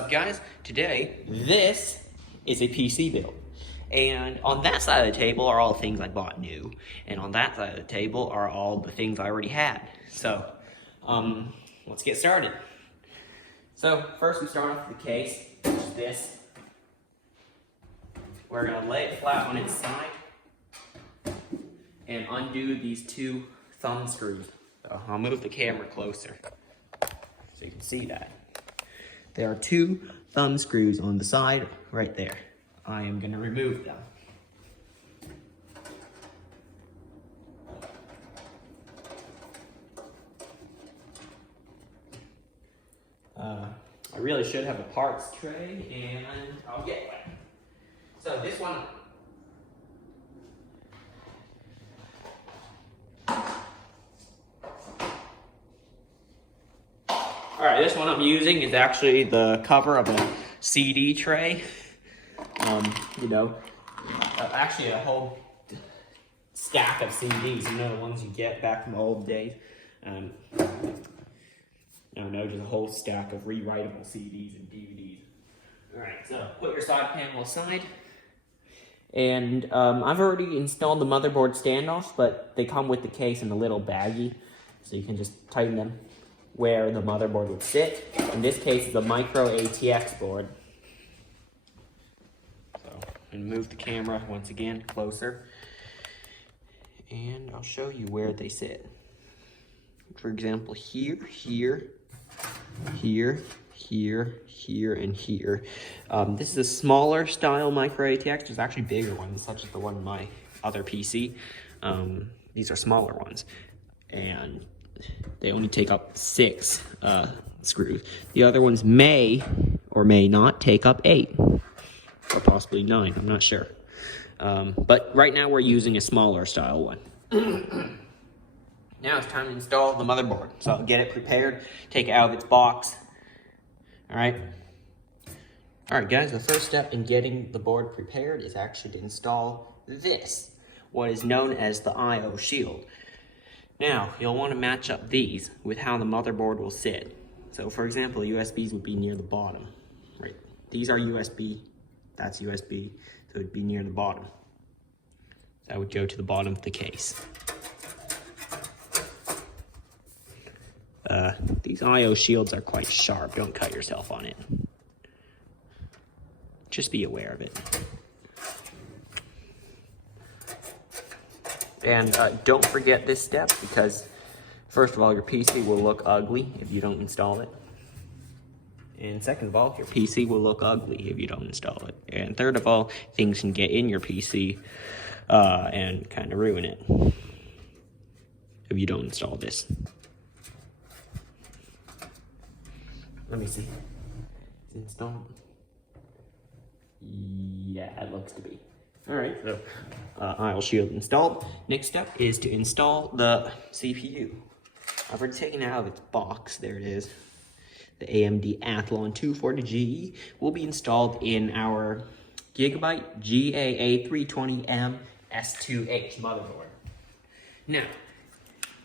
up, guys? Today, this is a PC build. And on that side of the table are all the things I bought new. And on that side of the table are all the things I already had. So, let's get started. So, first we start off with the case, which is this. We're going to lay it flat on its side and undo these two thumb screws. So I'll move the camera closer so you can see that. There are two thumb screws on the side right there. I am going to remove them. I really should have a parts tray, and I'll get one. So this one, alright, this one I'm using is actually the cover of a CD tray. Actually a whole stack of CDs, the ones you get back from the old days. Just a whole stack of rewritable CDs and DVDs. Alright, so put your side panel aside. And I've already installed the motherboard standoffs, but they come with the case in a little baggie, so you can just tighten them where the motherboard would sit. In this case, it's a micro ATX board. So I'm going to move the camera once again closer, and I'll show you where they sit. For example, here, here, here, here, and here. This is a smaller style micro ATX. There's actually bigger ones, such as the one in my other PC. These are smaller ones, and they only take up 6 screws. The other ones may or may not take up 8, or possibly 9, I'm not sure. But right now we're using a smaller style one. Now it's time to install the motherboard. So I'll get it prepared, take it out of its box. Alright guys, the first step in getting the board prepared is actually to install this, what is known as the I/O shield. Now, you'll want to match up these with how the motherboard will sit. So for example, USBs would be near the bottom, right? These are USB, that's USB, so it would be near the bottom. That would go to the bottom of the case. These I/O shields are quite sharp. Don't cut yourself on it. Just be aware of it. And don't forget this step, because first of all, your PC will look ugly if you don't install it. And second of all, your PC will look ugly if you don't install it. And third of all, things can get in your PC and kind of ruin it if you don't install this. Let me see. Is it installed? Yeah, it looks to be. Alright, so I/O shield installed. Next step is to install the CPU. I've already taken it out of its box. There it is. The AMD Athlon 240GE will be installed in our Gigabyte GAA320M S2H motherboard. Now,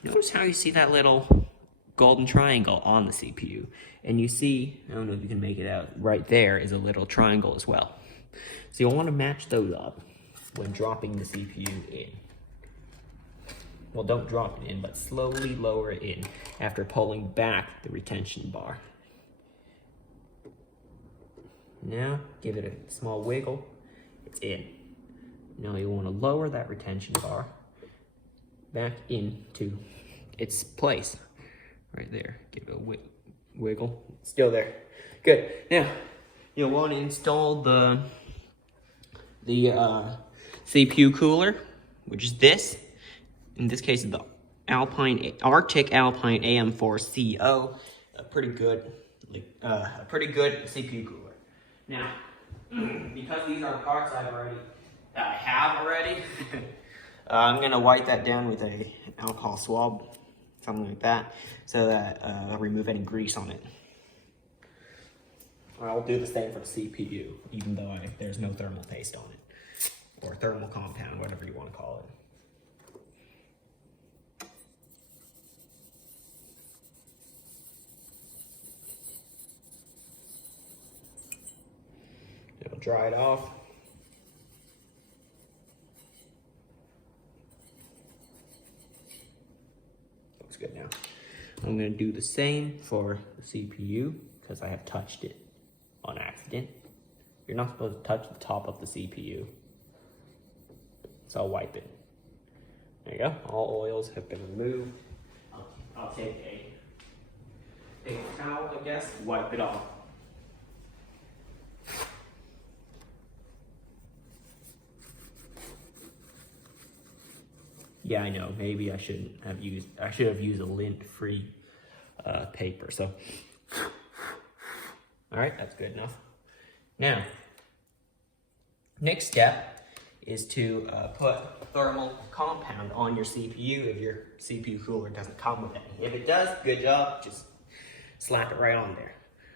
notice how you see that little golden triangle on the CPU. And you see, I don't know if you can make it out, right there is a little triangle as well. So you'll want to match those up when dropping the CPU in. Well, don't drop it in, but slowly lower it in after pulling back the retention bar. Now, give it a small wiggle. It's in. Now you want to lower that retention bar back into its place. Right there. Give it a wiggle. Still there. Good. Now, you'll want to install the CPU cooler, which is this. In this case, the Arctic Alpine AM4CO. A pretty good CPU cooler. Now, because these are parts I have already, I'm gonna wipe that down with an alcohol swab, something like that, so that I'll remove any grease on it. I'll do the same for the CPU, even though there's no thermal paste on it, or thermal compound, whatever you want to call it. dry it off. Looks good now. I'm gonna do the same for the CPU because I have touched it on accident. You're not supposed to touch the top of the CPU. So I'll wipe it. There you go, all oils have been removed. I'll take a paper towel, I guess, wipe it off. Yeah, I know, maybe I should have used a lint-free paper, so. All right, that's good enough. Now, next step is to put thermal compound on your CPU if your CPU cooler doesn't come with any. If it does, good job, just slap it right on there.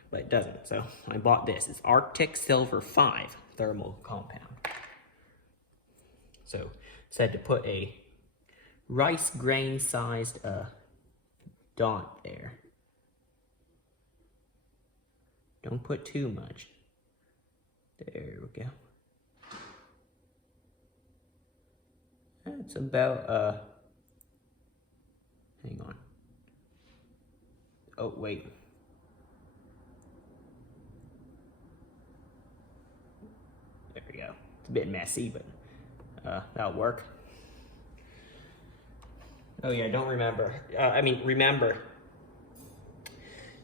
But it doesn't, so I bought this. It's Arctic Silver 5 thermal compound. So, said to put a rice grain sized dot there. Don't put too much. There we go. That's about hang on. Oh wait. There we go. It's a bit messy, but that'll work. Oh yeah, don't remember. Remember.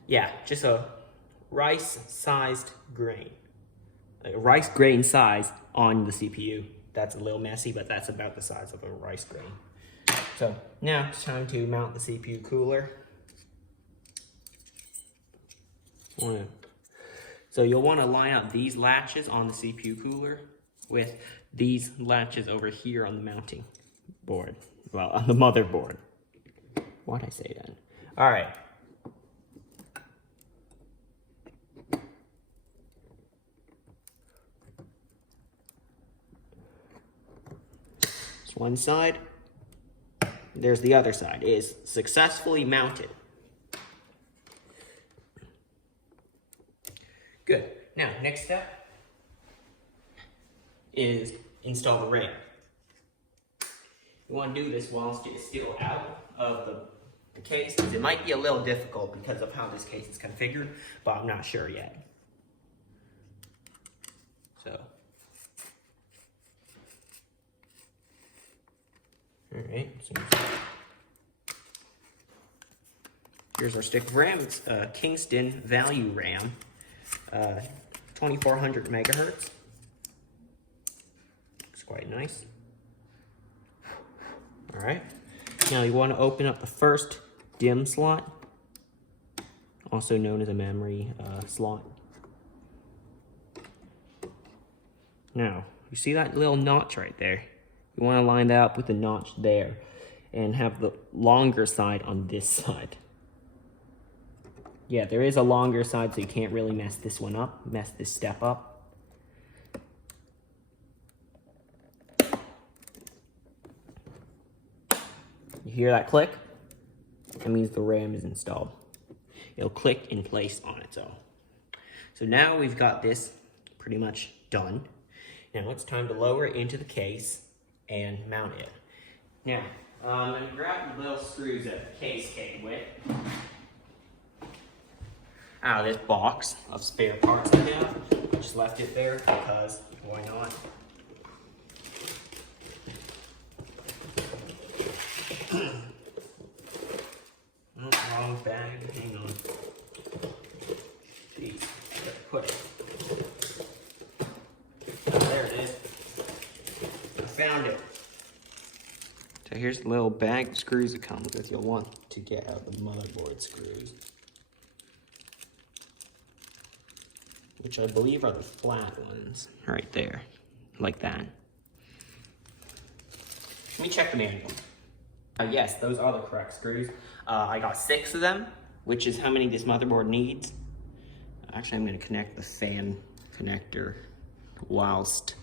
Yeah, just a rice-sized grain. A rice grain size on the CPU. That's a little messy, but that's about the size of a rice grain. So now it's time to mount the CPU cooler. So you'll want to line up these latches on the CPU cooler with these latches over here on the mounting board. Well, on the motherboard. Why'd I say that? All right. It's one side. There's the other side. It is successfully mounted. Good. Now, next step is install the RAM. You want to do this whilst it's still out of the case, because it might be a little difficult because of how this case is configured, but I'm not sure yet. So, all right. So here's our stick of RAM. It's Kingston Value RAM, 2400 megahertz. Looks quite nice. All right, now you want to open up the first DIMM slot, also known as a memory slot. Now, you see that little notch right there? You want to line that up with the notch there and have the longer side on this side. Yeah, there is a longer side, so you can't really mess this one up, mess this step up. You hear that click? That means the RAM is installed. It'll click in place on its own. So now we've got this pretty much done. Now it's time to lower it into the case and mount it. Now, I'm going to grab the little screws that the case came with out of this box of spare parts I have. I just left it there because why not? Oh, wrong bag. Hang on. Jeez, put it. Oh, there it is. I found it. So here's the little bag of screws it comes with. You'll want to get out the motherboard screws, which I believe are the flat ones right there, like that. Let me check the manual. Yes, those are the correct screws. I got 6 of them, which is how many this motherboard needs. Actually, I'm going to connect the fan connector whilst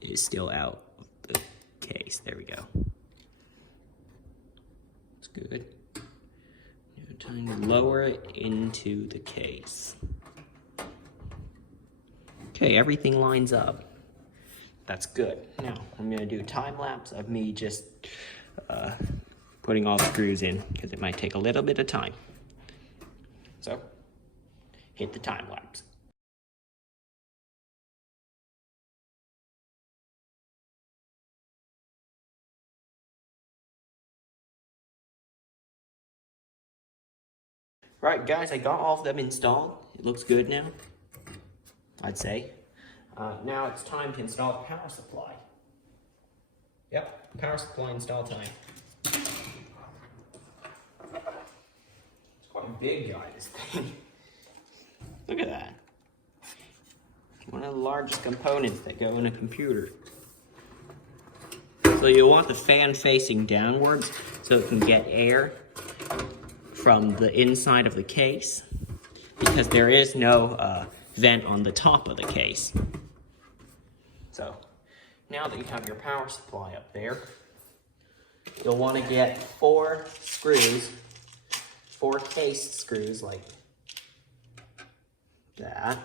it is still out of the case. There we go. That's good. Now, time to lower it into the case. Okay, everything lines up. That's good. Now, I'm gonna do a time lapse of me just putting all the screws in, because it might take a little bit of time. So, hit the time lapse. Right, guys, I got all of them installed. It looks good now, I'd say. Now it's time to install the power supply. Yep, power supply install time. It's quite a big guy, this thing. Look at that. One of the largest components that go in a computer. So you'll want the fan facing downwards so it can get air from the inside of the case, because there is no vent on the top of the case. So now that you have your power supply up there, you'll want to get 4 screws, 4 case screws like that.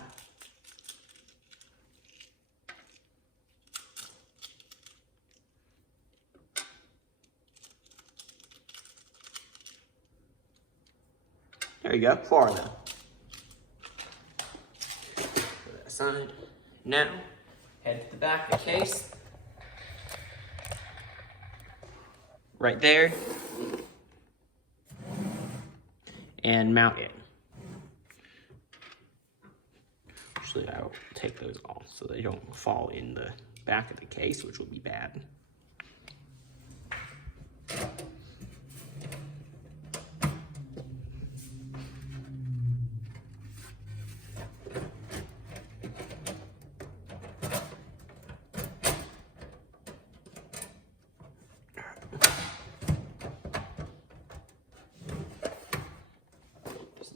There you go, 4 of them. Put that aside. Now, head to the back of the case. Right there. And mount it. Actually, I'll take those off so they don't fall in the back of the case, which will be bad.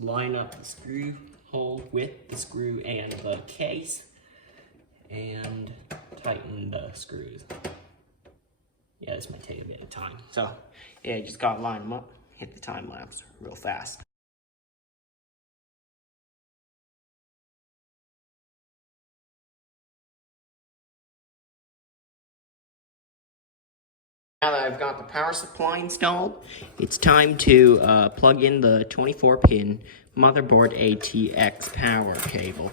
Line up the screw hole with the screw and the case, and tighten the screws. Yeah, this might take a bit of time. So, yeah, you just gotta line them up, hit the time lapse real fast. Now that I've got the power supply installed, it's time to plug in the 24-pin motherboard ATX power cable.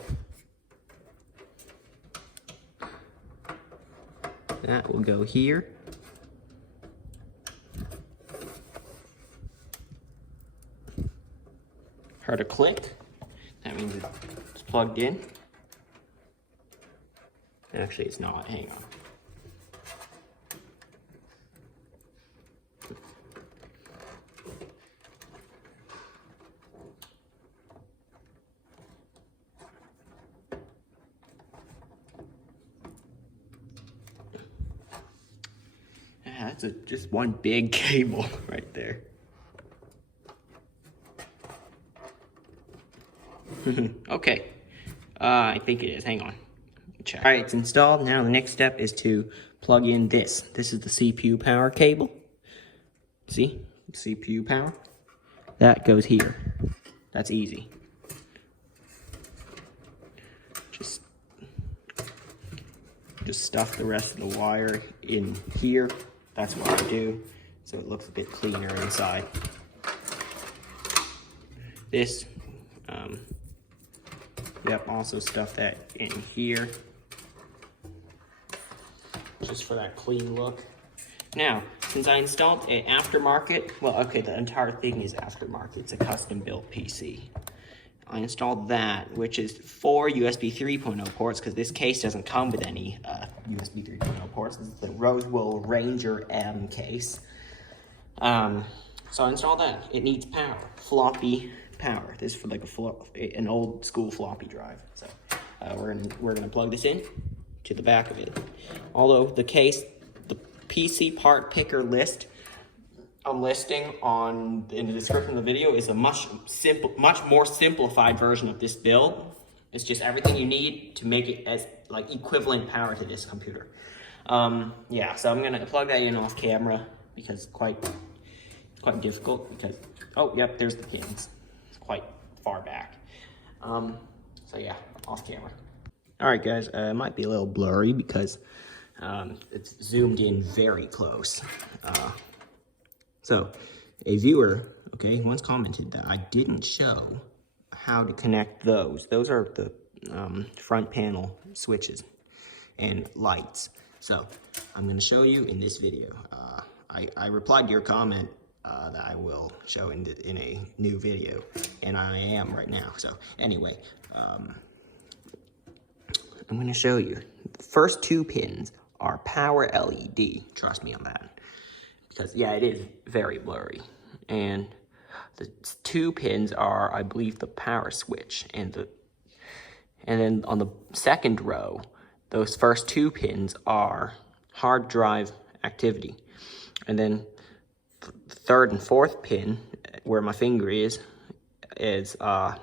That will go here. Heard a click. That means it's plugged in. Actually, it's not. Hang on. That's just one big cable right there. Okay, I think it is. Hang on. Check. All right, it's installed. Now the next step is to plug in this. This is the CPU power cable. See? CPU power. That goes here. That's easy. Just stuff the rest of the wire in here. That's what I do, so it looks a bit cleaner inside. This, yep, also stuff that in here, just for that clean look. Now, since I installed an aftermarket, well, okay, the entire thing is aftermarket. It's a custom-built PC. I installed that, which is 4 USB 3.0 ports, because this case doesn't come with any USB 3.0 ports. This is the Rosewell Ranger M case. So I installed that. It needs power, floppy power. This is for like an old school floppy drive. So we're gonna plug this in to the back of it. Although the case, the PcPartPicker List I'm listing in the description of the video is a much more simplified version of this build. It's just everything you need to make it as like equivalent power to this computer. Yeah, so I'm gonna plug that in off camera because it's quite difficult because, oh, yep, there's the pins. It's quite far back. So yeah, off camera. All right, guys, it might be a little blurry because it's zoomed in very close. So a viewer, okay, once commented that I didn't show how to connect those. Those are the front panel switches and lights. So I'm going to show you in this video. I replied to your comment that I will show in a new video, and I am right now. So anyway, I'm going to show you. The first 2 pins are power LED. Trust me on that. Because, yeah, it is very blurry. And the 2 pins are, I believe, the power switch. And then on the second row, those first 2 pins are hard drive activity. And then the 3rd and 4th pin, where my finger is the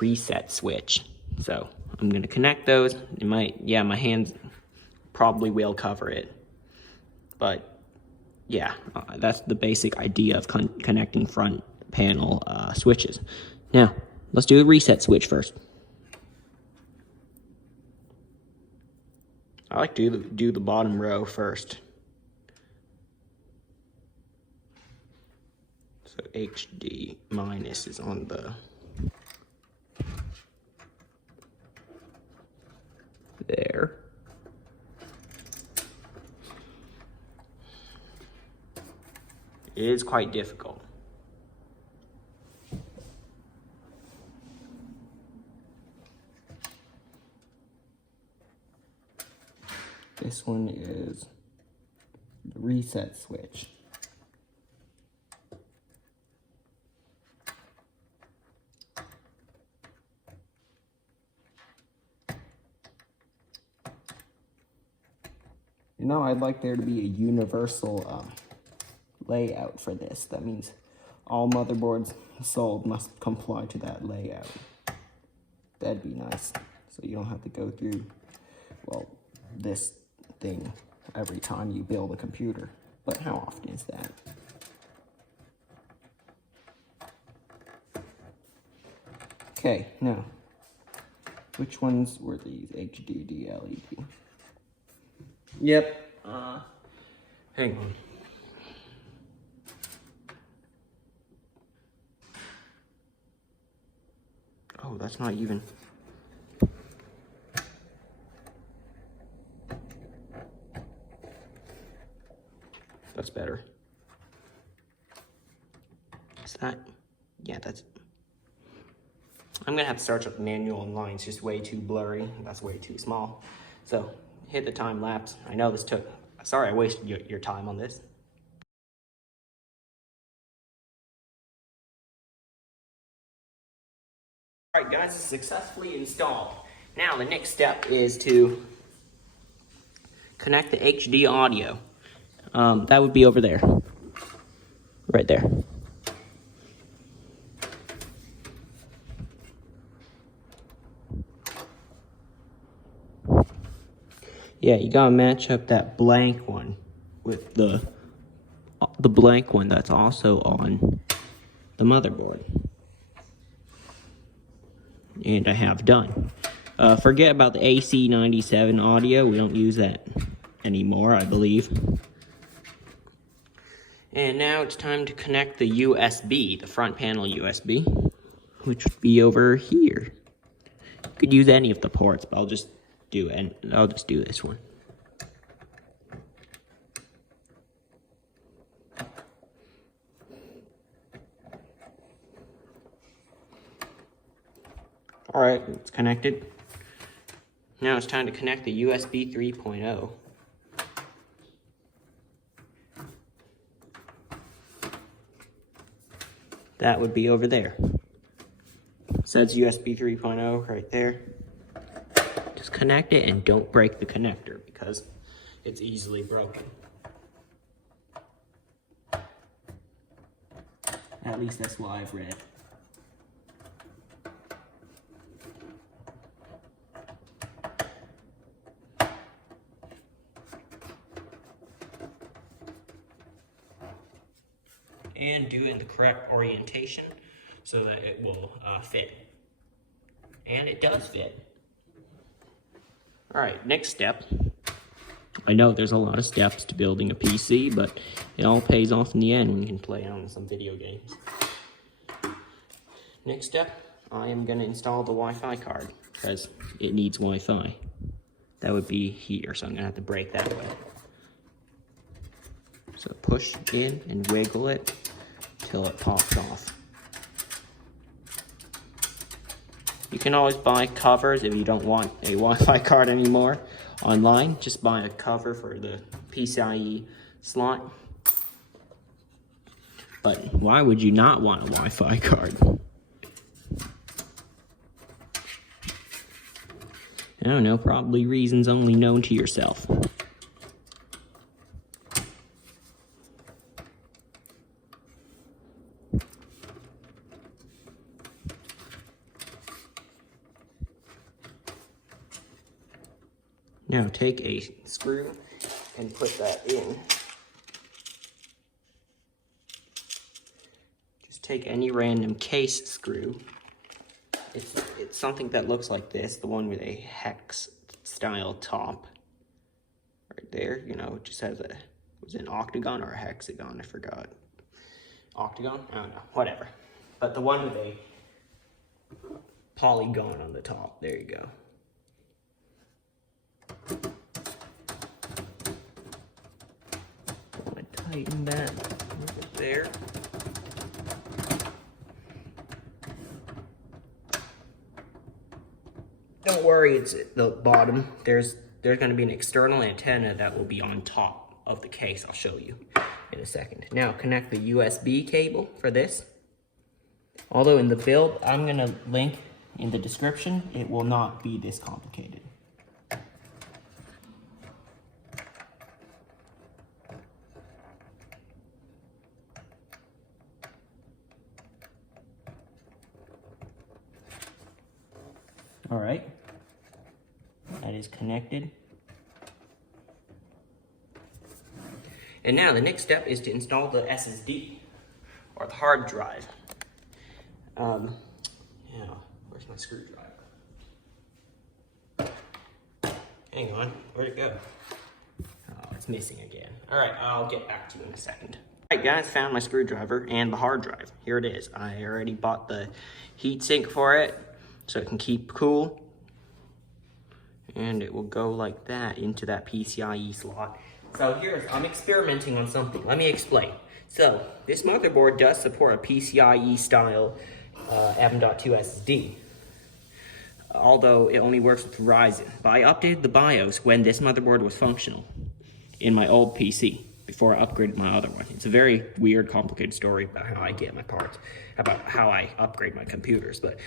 reset switch. So I'm going to connect those. My hands probably will cover it. But yeah, that's the basic idea of connecting front panel switches. Now, let's do the reset switch first. I like to do the bottom row first. So HD minus is on the there. It is quite difficult. This one is the reset switch. You know, I'd like there to be a universal layout for this. That means all motherboards sold must comply to that layout. That'd be nice. So you don't have to go through, well, this thing every time you build a computer. But how often is that? Okay, now, which ones were these? HDD LED. Yep. Hang on. Oh, that's not even. That's better. Is that? Yeah, that's. I'm gonna have to search up the manual online. It's just way too blurry. That's way too small. So hit the time lapse. I know this took. Sorry, I wasted your time on this. All right, guys, successfully installed. Now the next step is to connect the HD audio. That would be over there, right there. Yeah, you gotta match up that blank one with the blank one that's also on the motherboard. And I have done. Forget about the AC97 audio. We don't use that anymore, I believe. And now it's time to connect the USB, the front panel USB, which would be over here. You could use any of the ports, but I'll just do this one. All right, it's connected. Now it's time to connect the USB 3.0. That would be over there. It says USB 3.0 right there. Just connect it and don't break the connector because it's easily broken. At least that's what I've read. And do it in the correct orientation so that it will fit. And it does fit. Alright, next step. I know there's a lot of steps to building a PC, but it all pays off in the end when you can play on some video games. Next step, I am going to install the Wi-Fi card, because it needs Wi-Fi. That would be here, so I'm going to have to break that way. So push in and wiggle it till it pops off. You can always buy covers if you don't want a Wi-Fi card anymore online. Just buy a cover for the PCIe slot. But why would you not want a Wi-Fi card? I don't know, probably reasons only known to yourself. Now take a screw and put that in. Just take any random case screw. It's something that looks like this, the one with a hex style top. Right there, you know, it just has was it an octagon or a hexagon? I forgot. Octagon? I don't know, whatever. But the one with a polygon on the top, there you go. Tighten that over there. Don't worry, it's at the bottom. There's going to be an external antenna that will be on top of the case. I'll show you in a second. Now connect the USB cable for this. Although in the build I'm going to link in the description, it will not be this complicated. All right, that is connected. And now the next step is to install the SSD, or the hard drive. Yeah, where's my screwdriver? Hang on, where'd it go? Oh, it's missing again. All right, I'll get back to you in a second. All right, guys, found my screwdriver and the hard drive. Here it is. I already bought the heatsink for it, so it can keep cool. And it will go like that into that PCIe slot. So I'm experimenting on something. Let me explain. So this motherboard does support a PCIe style M.2 SSD. Although it only works with Ryzen. But I updated the BIOS when this motherboard was functional in my old PC before I upgraded my other one. It's a very weird, complicated story about how I get my parts, about how I upgrade my computers. But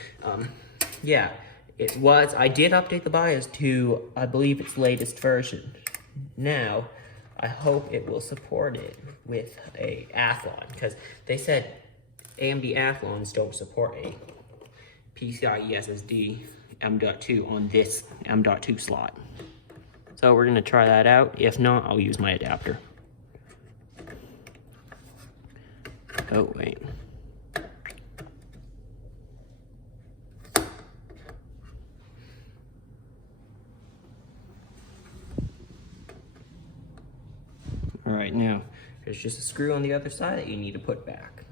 yeah, I did update the BIOS to, I believe, its latest version. Now, I hope it will support it with a Athlon, because they said AMD Athlons don't support a PCIe SSD M.2 on this M.2 slot. So we're gonna try that out. If not, I'll use my adapter. Oh, wait. All right, now, there's just a screw on the other side that you need to put back.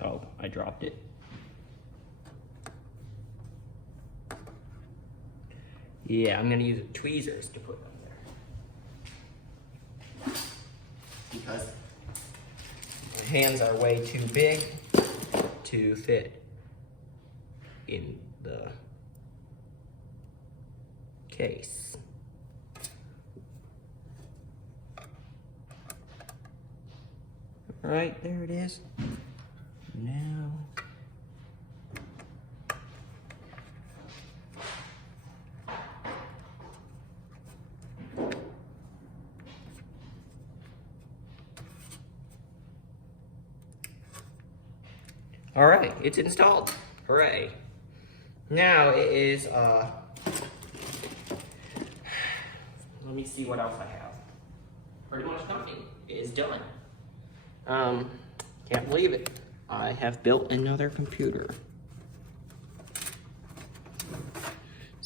Oh, I dropped it. Yeah, I'm gonna use tweezers to put them there. Because my hands are way too big to fit in the case. All right, there it is. Now, all right, it's installed. Hooray. Now it is, let me see what else I have. Pretty much nothing is done. Can't believe it. I have built another computer.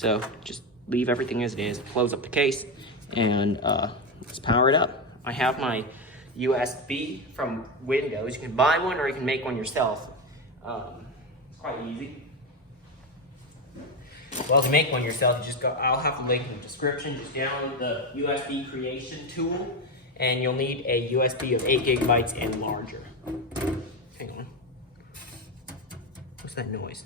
So just leave everything as it is, close up the case, and let's power it up. I have my USB from Windows. You can buy one or you can make one yourself. It's quite easy. Well, to make one yourself, you just go, I'll have a link in the description. Just download the USB creation tool, and you'll need a USB of 8 gigabytes and larger. Hang on. What's that noise?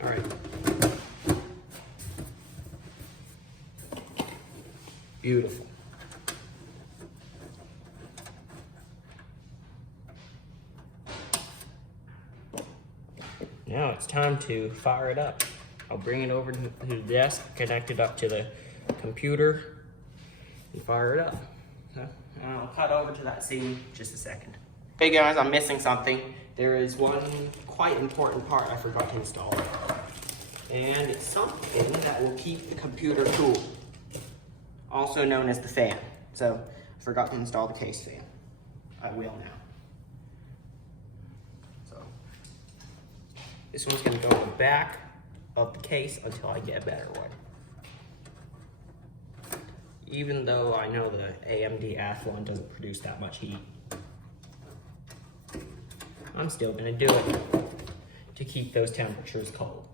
All right. Beautiful. Now it's time to fire it up. I'll bring it over to the desk, connect it up to the computer, and fire it up. So, I'll cut over to that scene in just a second. Hey guys, I'm missing something. There is one quite important part I forgot to install. And it's something that will keep the computer cool, also known as the fan. So I forgot to install the case fan. I will now. This one's going to go in the back of the case until I get a better one. Even though I know the AMD Athlon doesn't produce that much heat, I'm still going to do it to keep those temperatures cold.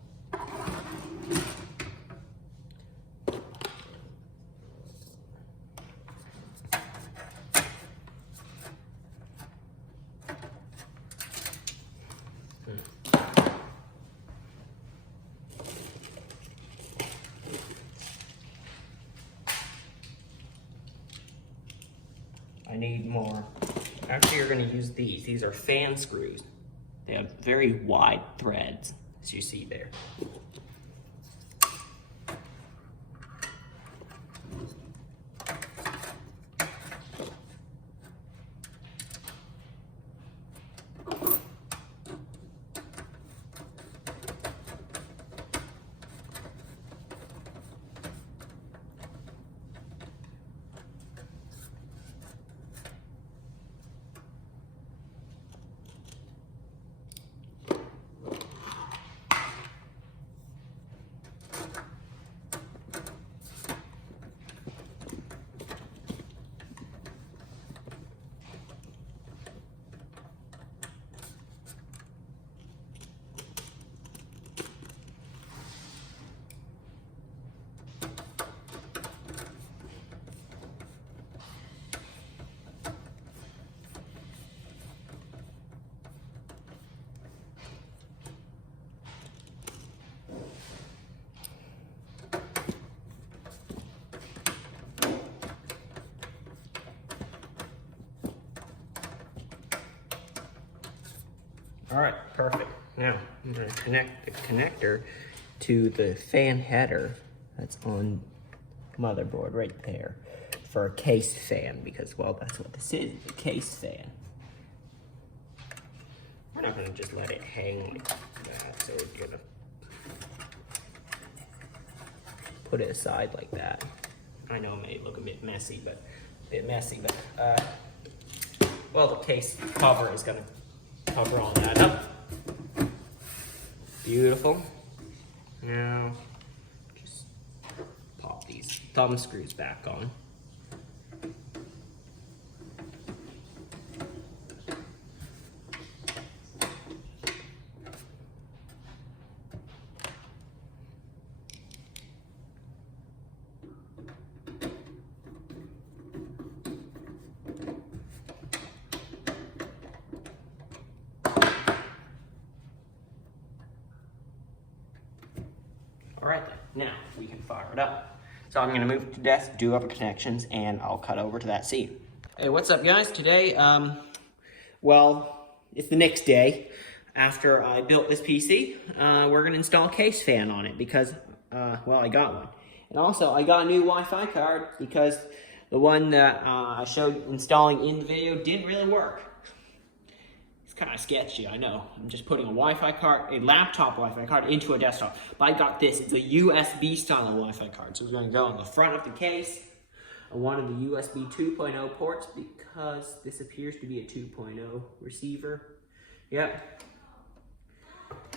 I need more. Actually, you're going to use these. These are fan screws. They have very wide threads, as you see there. All right, perfect. Now, I'm gonna connect the connector to the fan header that's on motherboard right there for a case fan, because, well, that's what this is, a case fan. We're not gonna just let it hang like that, so we're gonna put it aside like that. I know it may look a bit messy, but well, the case cover is gonna cover all that up. Beautiful. Now, just pop these thumb screws back on. All right, then. Now we can fire it up. So I'm gonna move to the desk, do other connections, and I'll cut over to that scene. Hey, what's up, guys? Today, well, it's the next day after I built this PC. We're gonna install a case fan on it because, well, I got one. And also, I got a new Wi-Fi card because the one that I showed installing in the video didn't really work. Kind of sketchy, I know. I'm just putting a Wi-Fi card, a laptop Wi-Fi card into a desktop. But I got this. It's a USB style Wi-Fi card. So it's going to go on the front of the case, one of the USB 2.0 ports because this appears to be a 2.0 receiver. Yep.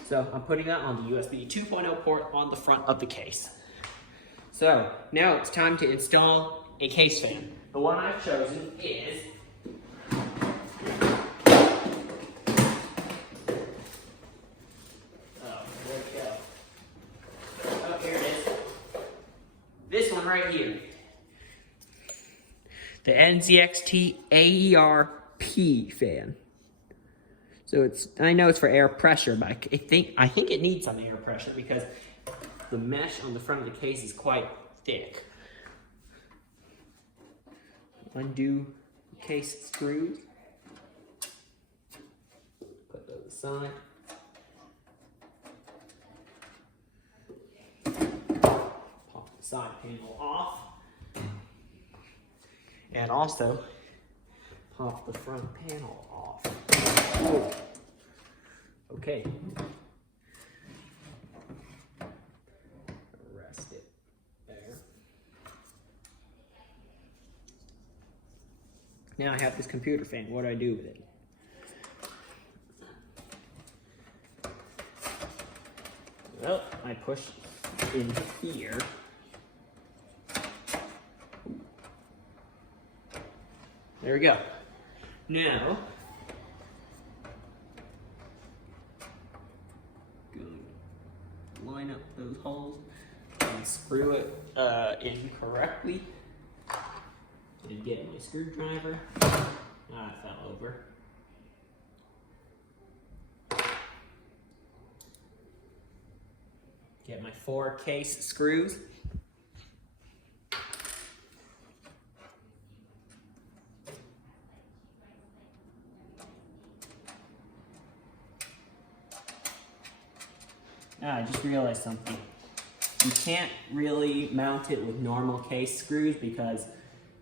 So I'm putting that on the USB 2.0 port on the front of the case. So now it's time to install a case fan. The one I've chosen is this one right here. The NZXT AER-P fan. So I know it's for air pressure, but I think it needs some air pressure because the mesh on the front of the case is quite thick. Undo case screws. Put those aside. Pop the side panel off. And also pop the front panel off. Whoa. Okay. Rest it there. Now I have this computer fan. What do I do with it? Well, I push in here. There we go. Now, line up those holes and screw it in correctly. And get my screwdriver. I fell over. Get my 4 case screws. I just realized something. You can't really mount it with normal case screws because,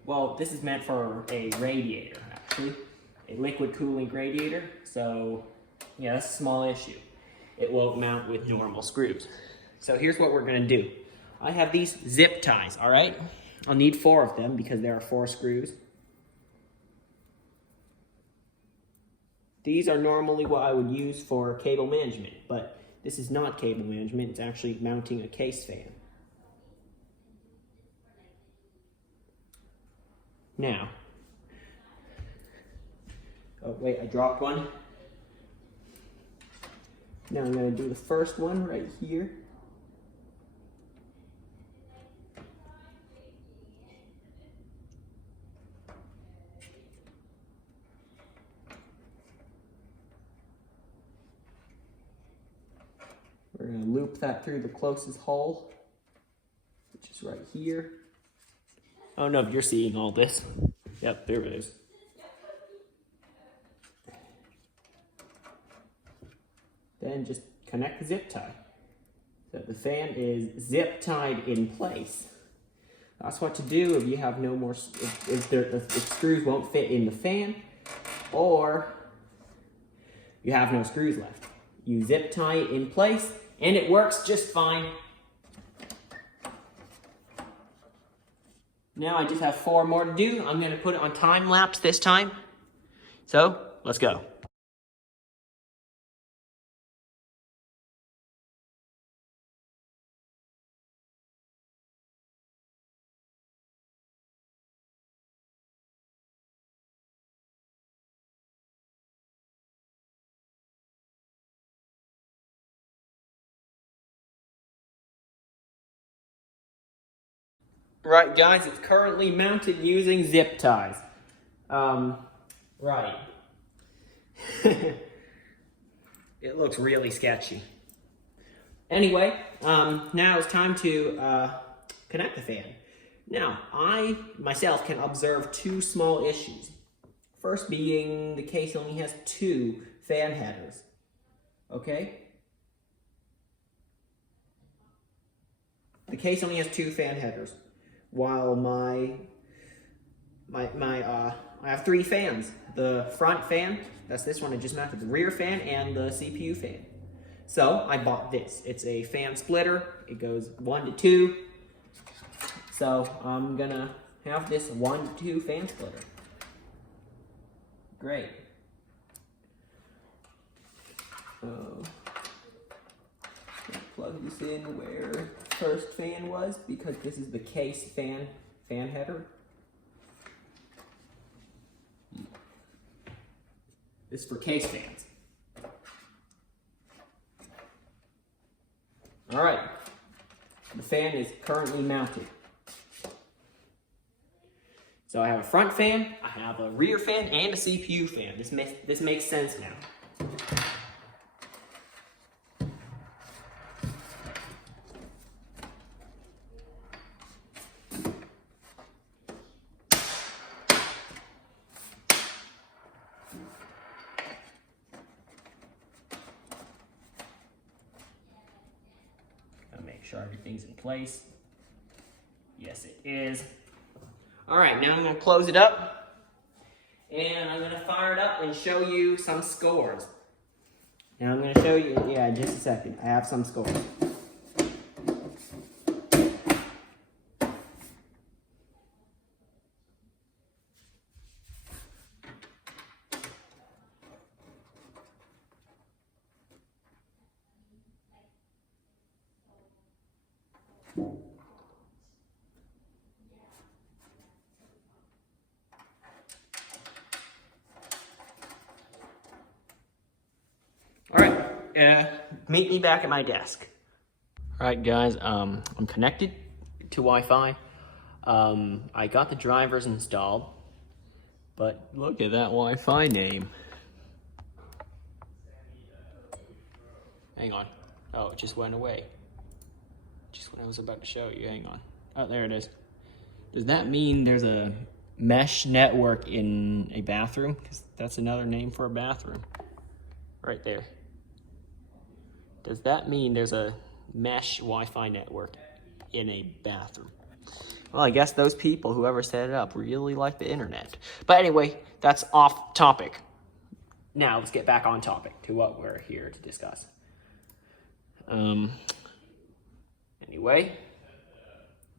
well, this is meant for a radiator, actually. A liquid cooling radiator. So, yeah, that's a small issue. It won't mount with normal screws. So here's what we're gonna do. I have these zip ties, all right? I'll need 4 of them because there are 4 screws. These are normally what I would use for cable management, but this is not cable management, it's actually mounting a case fan. Now, oh wait, I dropped one. Now I'm going to do the first one right here. We're going to loop that through the closest hole, which is right here. I don't know if you're seeing all this. Yep, there it is. Then just connect the zip tie. So the fan is zip tied in place. That's what to do if you have no more, if the screws won't fit in the fan, or you have no screws left. You zip tie it in place, and it works just fine. Now I just have 4 more to do. I'm gonna put it on time lapse this time. So, let's go. Right, guys, it's currently mounted using zip ties. Right. It looks really sketchy. Anyway, now it's time to connect the fan. Now, I myself can observe 2 small issues. First being the case only has 2 fan headers. Okay? The case only has 2 fan headers. While I have 3 fans. The front fan, that's this one I just mounted, the rear fan, and the CPU fan. So I bought this. It's a fan splitter. It goes 1 to 2. So I'm gonna have this 1-2 fan splitter. Great. Plug this in where the first fan was, because this is the case fan header. This is for case fans. All right, the fan is currently mounted. So I have a front fan, I have a rear fan, and a CPU fan. This makes sense now. Make sure everything's in place. Yes, it is. All right, now I'm going to close it up, and I'm going to fire it up and show you some scores. Now I'm going to show you, yeah, in just a second. I have some scores. All right, meet me back at my desk. All right, guys, I'm connected to Wi-Fi. I got the drivers installed, but look at that Wi-Fi name. Hang on. Oh, it just went away. Just when I was about to show you. Hang on. Oh, there it is. Does that mean there's a mesh network in a bathroom? Because that's another name for a bathroom. Right there. Does that mean there's a mesh Wi-Fi network in a bathroom? Well, I guess those people, whoever set it up, really like the internet. But anyway, that's off topic. Now, let's get back on topic to what we're here to discuss. Anyway,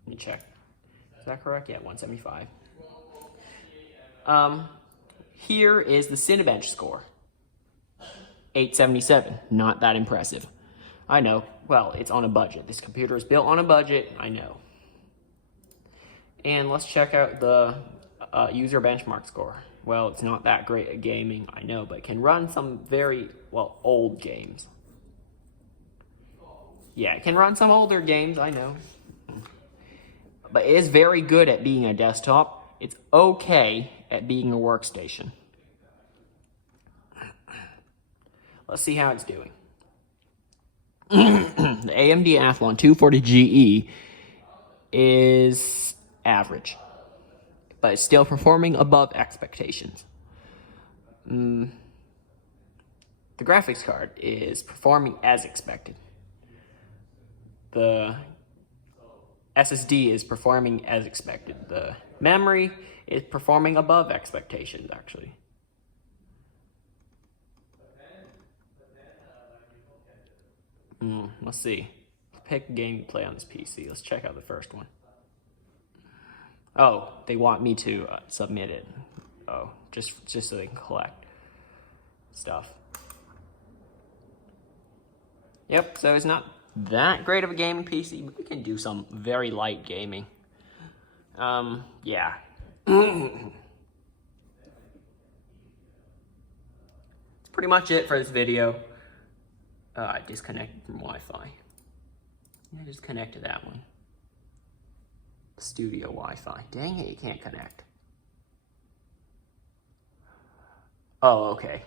let me check. Is that correct? Yeah, 175. Here is the Cinebench score. 877. Not that impressive. I know. Well, it's on a budget. This computer is built on a budget. I know. And let's check out the user benchmark score. Well, it's not that great at gaming, I know, but it can run some very, well, old games. Yeah, it can run some older games, I know. But it is very good at being a desktop. It's okay at being a workstation. Let's see how it's doing. The AMD Athlon 240GE is average, but it's still performing above expectations. The graphics card is performing as expected. The SSD is performing as expected. The memory is performing above expectations, actually. Let's see. Let's pick a game to play on this PC. Let's check out the first one. Oh, they want me to submit it. Oh, just so they can collect stuff. Yep, so it's not that great of a gaming PC, but we can do some very light gaming. Yeah. That's pretty much it for this video. I disconnected from Wi-Fi. I just connected that one. Studio Wi-Fi. Dang it, you can't connect. Oh, okay.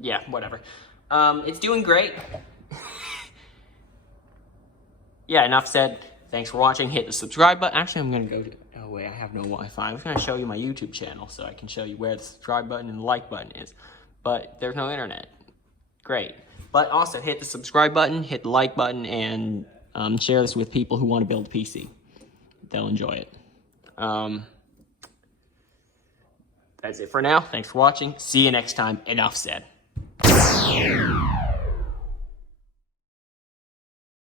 Yeah, whatever. It's doing great. Yeah, enough said. Thanks for watching. Hit the subscribe button. Actually, I'm gonna go to, oh wait, I have no Wi-Fi. I was gonna show you my YouTube channel so I can show you where the subscribe button and the like button is. But there's no internet. Great. But also hit the subscribe button, hit the like button, and share this with people who want to build a PC. They'll enjoy it. That's it for now. Thanks for watching. See you next time. Enough said.